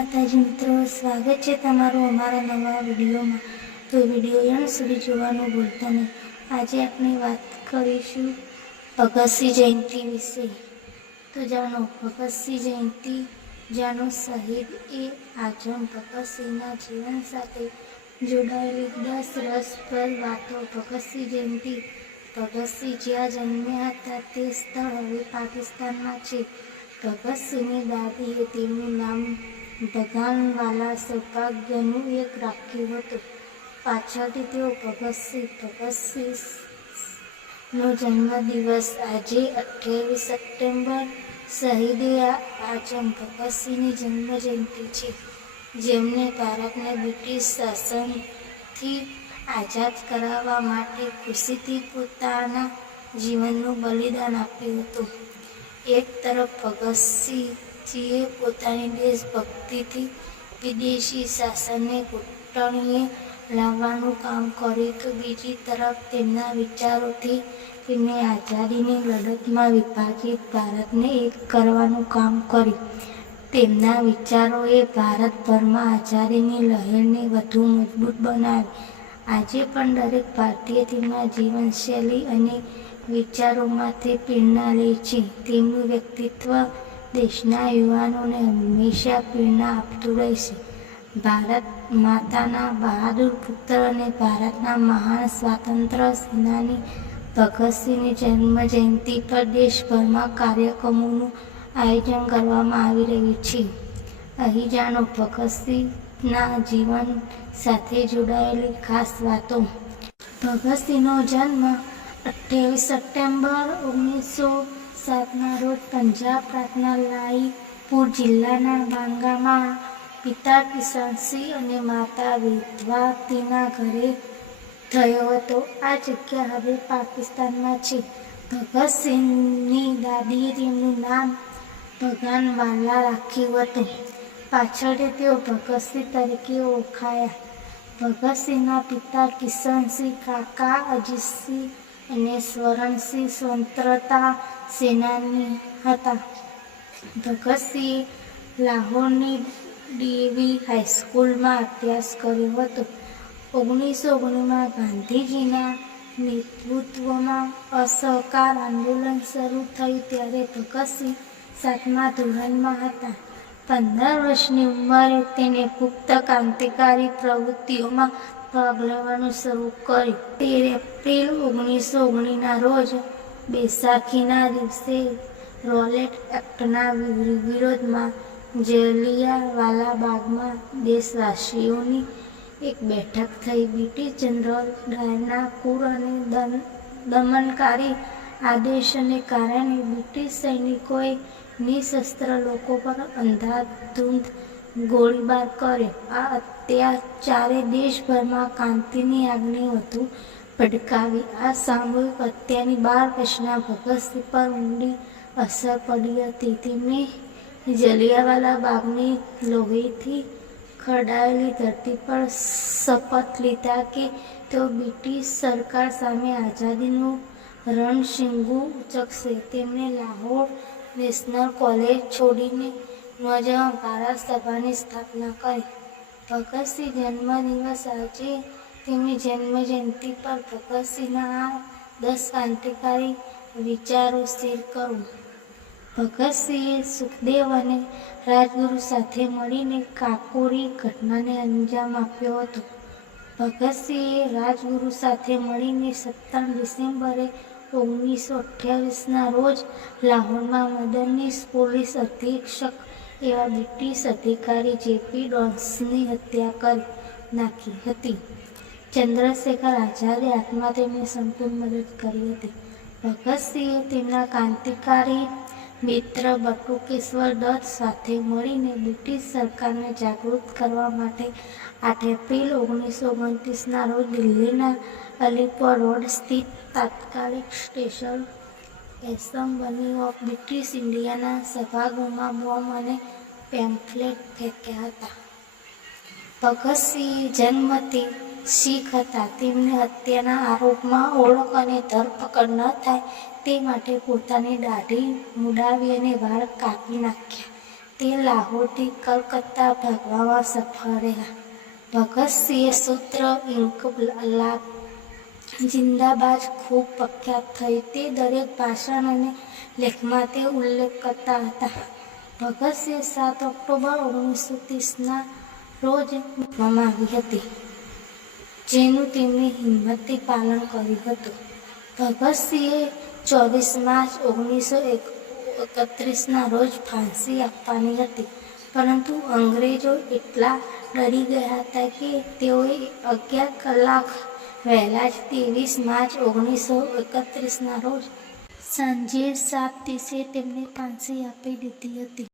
માતાજી મિત્રો, સ્વાગત છે તમારું અમારા નવા વિડીયોમાં। તો વિડીયો અંત સુધી જોવાનું ભૂલતા નહીં। આજે આપણે વાત કરીશું ભગતસિંહ જયંતિ વિશે। તો જાણો, ભગતસિંહ જયંતિ જાણો શહીદ એ આઝમ ભગતસિંહના જીવન સાથે જોડાયેલી 10 રસપ્રદ વાતો। ભગતસિંહ જયંતિ ભગતસિંહ જ્યાં જન્મ્યા હતા તે સ્થળ હવે પાકિસ્તાનમાં છે। ભગતસિંહની દાદીએ તેમનું નામ ભગવાનવાલા સૌભાગ્યનું એક રાખ્યું હતું। પાછળથી તેઓ ભગતસિંહનો જન્મદિવસ આજે 28 સપ્ટેમ્બર શહીદે આઝમ ભગતસિંહની જન્મજયંતિ છે, જેમણે ભારતને બ્રિટિશ શાસનથી આઝાદ કરાવવા માટે ખુશીથી પોતાના જીવનનું બલિદાન આપ્યું હતું। એક તરફ ભગતસિંહજીએ પોતાની દેશભક્તિથી વિદેશી શાસનને ઘૂંટણીએ લાવવાનું કામ કર્યું તો બીજી તરફ તેમના વિચારોથી તેમણે આઝાદીની લડતમાં વિભાજિત ભારતને એક કરવાનું કામ કર્યું। તેમના વિચારોએ ભારતભરમાં આઝાદીની લહેરને વધુ મજબૂત બનાવી। આજે પણ દરેક ભારતીય તેમના જીવનશૈલી અને વિચારોમાંથી પ્રેરણા લે છે। તેમનું વ્યક્તિત્વ દેશના યુવાનોને હંમેશા પ્રેરણા આપતું રહેશે। ભારત માતાના બહાદુર પુત્ર અને ભારતના મહાન સ્વાતંત્ર્ય સેનાની ભગતસિંહની જન્મજયંતિ પર દેશભરમાં કાર્યક્રમોનું આયોજન કરવામાં આવી રહ્યું છે। અહીં જાણો ભગતસિંહના જીવન સાથે જોડાયેલી ખાસ વાતો। ભગતસિંહનો જન્મ 28 સપ્ટેમ્બર 1907ના રોજ પંજાબ પ્રાંતના રાયપુર જિલ્લાના બાંગામાં પિતા કિશનસિંહ અને માતા વિદ્યાવતીના ઘરે થયો હતો। આ જગ્યા હવે પાકિસ્તાનમાં છે। ભગતસિંહની દાદીએ તેમનું નામ ભગવાનવાલા રાખ્યું હતું। પાછળથી તેઓ ભગતસિંહ તરીકે ઓળખાયા। ભગતસિંહના પિતા કિશનસિંહ કાકા અજીતસિંહ અને સ્વરણસિંહ સ્વતંત્રતા સેનાની હતા। ભગતસિંહે લાહોરની ડીએવી હાઈસ્કૂલમાં અભ્યાસ કર્યો હતો। 1919માં ગાંધીજીના નેતૃત્વમાં અસહકાર આંદોલન શરૂ થયું ત્યારે ભગતસિંહ 7મા ધોરણમાં હતા। 15 વર્ષની ઉંમરે તેણે પુખ્ત ક્રાંતિકારી પ્રવૃત્તિઓમાં ભાગ લેવાનું શરૂ કર્યું। 13 એપ્રિલ 1919ના રોજ બેસાખીના દિવસે રોલેટ એક્ટના વિરોધમાં જલિયાંવાલા બાગમાં દેશવાસીઓની એક બેઠક થઈ। બ્રિટિશ જનરલ ડાયરના ક્રૂર અને દમનકારી આદેશોને કારણે બ્રિટિશ સૈનિકોએ નિશસ્ત્ર લોકો પર અંધાધૂંધ ગોળીબાર કર્યો। આ અત્યાચારે દેશભરમાં ક્રાંતિની આગને વધુ ભડકાવી। આ સામૂહિક હત્યાની 12 વર્ષના ભગતસિંહ પર ઊંડી અસર પડી હતી। તેમણે જલિયાંવાલા બાગની લોહીથી ખરડાયેલી ધરતી પર શપથ લીધા કે તેઓ બ્રિટિશ સરકાર સામે આઝાદીનું રણશીંગું ઉંચકશે। તેમણે લાહોર નેશનલ કોલેજ છોડીને નવજવાન ભારત સભાની સ્થાપના કરી। ભગતસિંહ જન્મદિવસ આજે તેમની જન્મજયંતિ પર ભગતસિંહના 10 ક્રાંતિકારી વિચારો શેર કરું। ભગતસિંહે સુખદેવ અને રાજગુરુ સાથે મળીને કાકોરી ઘટનાને અંજામ આપ્યો હતો। ભગતસિંહે રાજગુરુ સાથે મળીને 17 ડિસેમ્બરે 1928ના રોજ લાહોરમાં મદદનીશ પોલીસ અધિક્ષક એવા બ્રિટિશ અધિકારી જેપી ડોન્સની હત્યા કરી નાખી હતી। ચંદ્રશેખર આઝાદે આત્મહત્યામાં સંપૂર્ણ મદદ કરી હતી। ભગતસિંહે તેમના ક્રાંતિકારી મિત્ર બટુકેશ્વર દત્ત સાથે મળીને બ્રિટિશ સરકારને જાગૃત કરવા માટે 8 એપ્રિલ 1929ના રોજ દિલ્હીના અલીપોર રોડ સ્થિત તાત્કાલિક સ્પેશિયલ એસેમ્બલી ઓફ બ્રિટિશ ઇન્ડિયાના સભાગૃહમાં બોમ્બ અને પેમ્ફલેટ ફેંક્યા હતા। ભગતસિંહ જન્મથી શીખ હતા। તેમને હત્યાના આરોપમાં ઓળખ અને ધરપકડ ન થાય તે માટે પોતાની દાઢી મૂડાવી અને વાળ કાપી નાખ્યા। તે લાહોરથી કલકત્તા ભાગવામાં સફળ રહ્યા. ભગતસિંહે સૂત્ર ઇન્કલાબ જિંદાબાદ ખૂબ પ્રખ્યાત થઈ. તે દરેક ભાષણ અને લેખમાં તે ઉલ્લેખ કરતા હતા. ભગતસિંહ 7 ઓક્ટોબર 1930ના રોજ આપવામાં આવી હતી, જેનું તેમણે હિંમતથી પાલન કર્યું હતું. ભગતસિંહે 24 માર્ચ 1931ના રોજ ફાંસી આપવાની હતી, પરંતુ અંગ્રેજો એટલા ડરી ગયા હતા કે તેઓએ 11 કલાક વહેલા જ 23 માર્ચ 1931ના રોજ સાંજે 7:30 તેમને ફાંસી આપી દીધી હતી.